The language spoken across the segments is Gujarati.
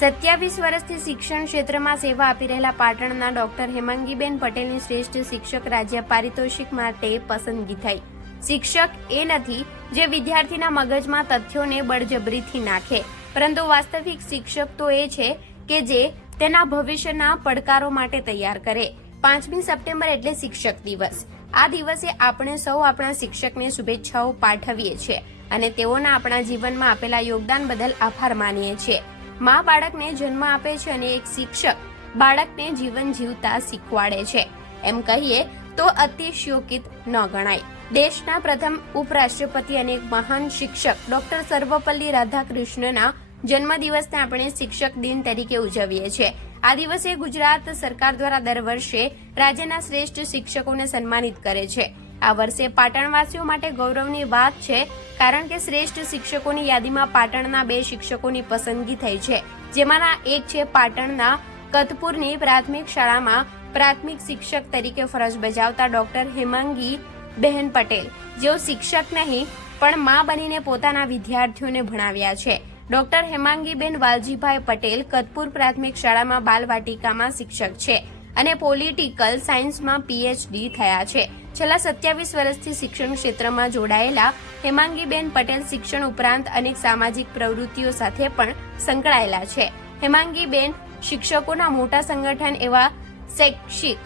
સત્યાવીસ વર્ષથી શિક્ષણ ક્ષેત્રમાં સેવા આપી રહેલા પાટણના ડોક્ટર હેમાંગીબેન પટેલની શ્રેષ્ઠ શિક્ષક રાજ્ય પારિતોષિક માટે પસંદગી થઈ. શિક્ષક એ નથી, જે વિદ્યાર્થીના મગજમાં તથ્યોને બળજબરીથી નાખે. પરંતુ વાસ્તવિક શિક્ષક તો એ છે કે જે તેના ભવિષ્યના પડકારો માટે તૈયાર કરે. પાંચમી સપ્ટેમ્બર એટલે શિક્ષક દિવસ. આ દિવસે આપણે સૌ આપણા શિક્ષકને શુભેચ્છાઓ પાઠવીએ છીએ અને તેઓના આપણા જીવનમાં આપેલા યોગદાન બદલ આભાર માનીએ છીએ. મા બાળકને જન્મ આપે છે અને એક શિક્ષક બાળકને જીવન જીવતા શીખવાડે છે. એમ કહીએ તો અતિશયોકિત ન ગણાય. દેશના પ્રથમ ઉપરાષ્ટ્રપતિ અને એક મહાન શિક્ષક ડોક્ટર સર્વપલ્લી રાધાકૃષ્ણના જન્મદિવસને આપણે શિક્ષક દિન તરીકે ઉજવીએ છીએ આ દિવસે ગુજરાત સરકાર દ્વારા દર વર્ષે રાજ્યના શ્રેષ્ઠ શિક્ષકોને સન્માનિત કરે છે. આ વર્ષે પાટણવાસીઓ માટે ગૌરવની વાત છે, કારણ કે શ્રેષ્ઠ શિક્ષકોની યાદીમાં પાટણના બે શિક્ષકોની પસંદગી થઈ છે. જેમાંના એક છે પાટણના કતપુરની પ્રાથમિક શાળામાં પ્રાથમિક શિક્ષક તરીકે ફરજ બજાવતા ડોક્ટર હેમાંગી બહેન પટેલ. જેઓ શિક્ષક નહીં, પણ મા બનીને પોતાના વિદ્યાર્થીઓને ભણાવ્યા છે. ડોક્ટર હેમાંગીબેન વાલજીભાઈ પટેલ કતપુર પ્રાથમિક શાળામાં બાલવાટિકામાં શિક્ષક છે. અને પોલિટિકલ સાયન્સમાં પીએચડી થયા છે. છેલ્લા સત્યાવીસ વર્ષથી શિક્ષણ ક્ષેત્રમાં જોડાયેલા હેમાંગીબેન પટેલ શિક્ષણ ઉપરાંત અનેક સામાજિક પ્રવૃત્તિઓ સાથે પણ સંકળાયેલા છે. હેમાંગીબેન શિક્ષકોના મોટા સંગઠન એવા શૈક્ષિક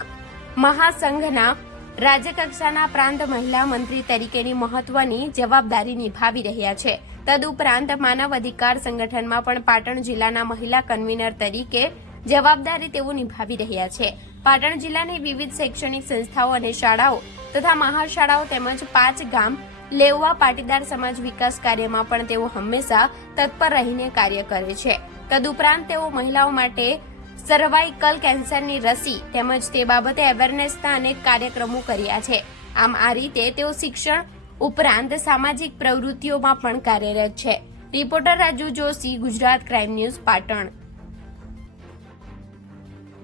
મહાસંઘના રાજ્યકક્ષાના પ્રાંત મહિલા મંત્રી તરીકેની મહત્વની જવાબદારી નિભાવી રહ્યા છે. તદુપરાંત માનવ અધિકાર સંગઠનમાં પણ પાટણ જિલ્લાના મહિલા કન્વીનર તરીકે જવાબદારી તેઓ નિભાવી રહ્યા છે. પાટણ જિલ્લાની વિવિધ શૈક્ષણિક સંસ્થાઓ અને શાળાઓ તથા મહાશાળાઓ તેમજ પાંચ ગામ લેવવા પાટીદાર સમાજ વિકાસ કાર્યમાં પણ તેઓ હંમેશા તત્પર રહીને કાર્ય કરે છે. તદુપરાંત તેઓ મહિલાઓ માટે સર્વાઇકલ કેન્સરની રસી તેમજ તે બાબતે અવેરનેસના અનેક કાર્યક્રમો કર્યા છે. આમ આ રીતે તેઓ શિક્ષણ ઉપરાંત સામાજિક પ્રવૃત્તિઓમાં પણ કાર્યરત છે. Reporter Raju Joshi, Gujarat crime news Patan.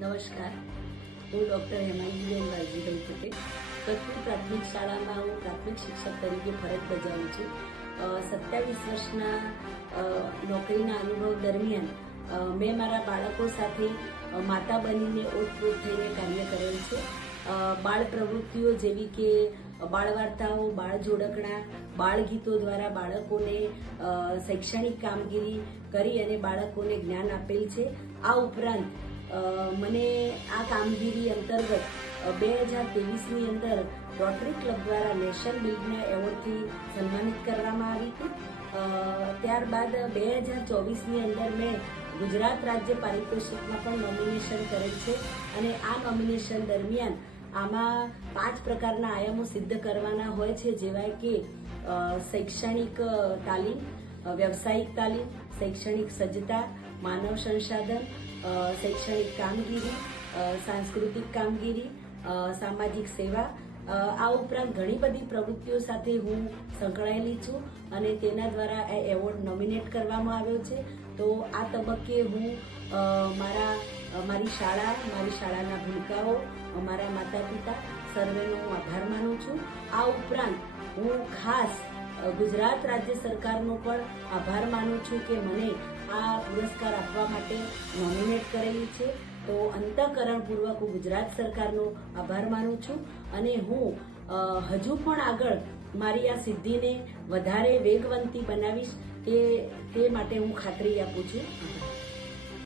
નમસ્કાર. હું ડૉક્ટર હેમાંગીબેન વાલજીભાઈ પટેલ. કચ્છ પ્રાથમિક શાળામાં હું પ્રાથમિક શિક્ષક તરીકે ફરજ બજાવું છું. સત્યાવીસ વર્ષના નોકરીના અનુભવ દરમિયાન મેં મારા બાળકો સાથે માતા બનીને ઓતપ્રોત થઈને કાર્ય કરેલ છે. બાળ પ્રવૃત્તિઓ જેવી કે બાળ વાર્તાઓ, બાળ જોડકણા, બાળ ગીતો દ્વારા બાળકોને શૈક્ષણિક કામગીરી કરી અને બાળકોને જ્ઞાન આપેલ છે. આ ઉપરાંત મને આ કામગીરી અંતર્ગત બે હજાર ત્રેવીસની અંદર રોટરી ક્લબ દ્વારા નેશનલ બિલ્ડના એવોર્ડથી સન્માનિત કરવામાં આવી હતી. ત્યારબાદ બે હજાર ચોવીસની અંદર મેં ગુજરાત રાજ્ય પારિતોષિકમાં પણ નોમિનેશન કરેલ છે અને આ નોમિનેશન દરમિયાન આમાં પાંચ પ્રકારના આયામો સિદ્ધ કરવાના હોય છે જેવા કે શૈક્ષણિક તાલીમ વ્યવસાયિક તાલીમ, શૈક્ષણિક સજ્જતા, માનવ સંસાધન શૈક્ષણિક કામગીરી સાંસ્કૃતિક કામગીરી સામાજિક સેવા આ ઉપરાંત ઘણી બધી પ્રવૃત્તિઓ સાથે હું સંકળાયેલી છું અને તેના દ્વારા એ એવોર્ડ નોમિનેટ કરવામાં આવ્યો છે. તો આ તબક્કે હું મારા મારી શાળા, મારી શાળાના ભૂલકાઓ મારા માતા પિતા સર્વેનો હું આભાર માનું છું. આ ઉપરાંત હું ખાસ ગુજરાત રાજ્ય સરકારનો પણ આભાર માનું છું કે મને આ પુરસ્કાર આપવા માટે નોમિનેટ કરેલી છે તો અંતઃકરણપૂર્વક હું ગુજરાત સરકારનો આભાર માનું છું અને હું હજુ પણ આગળ મારી આ સિદ્ધિને વધારે વેગવંતી બનાવીશ તે માટે હું ખાતરી આપું છું.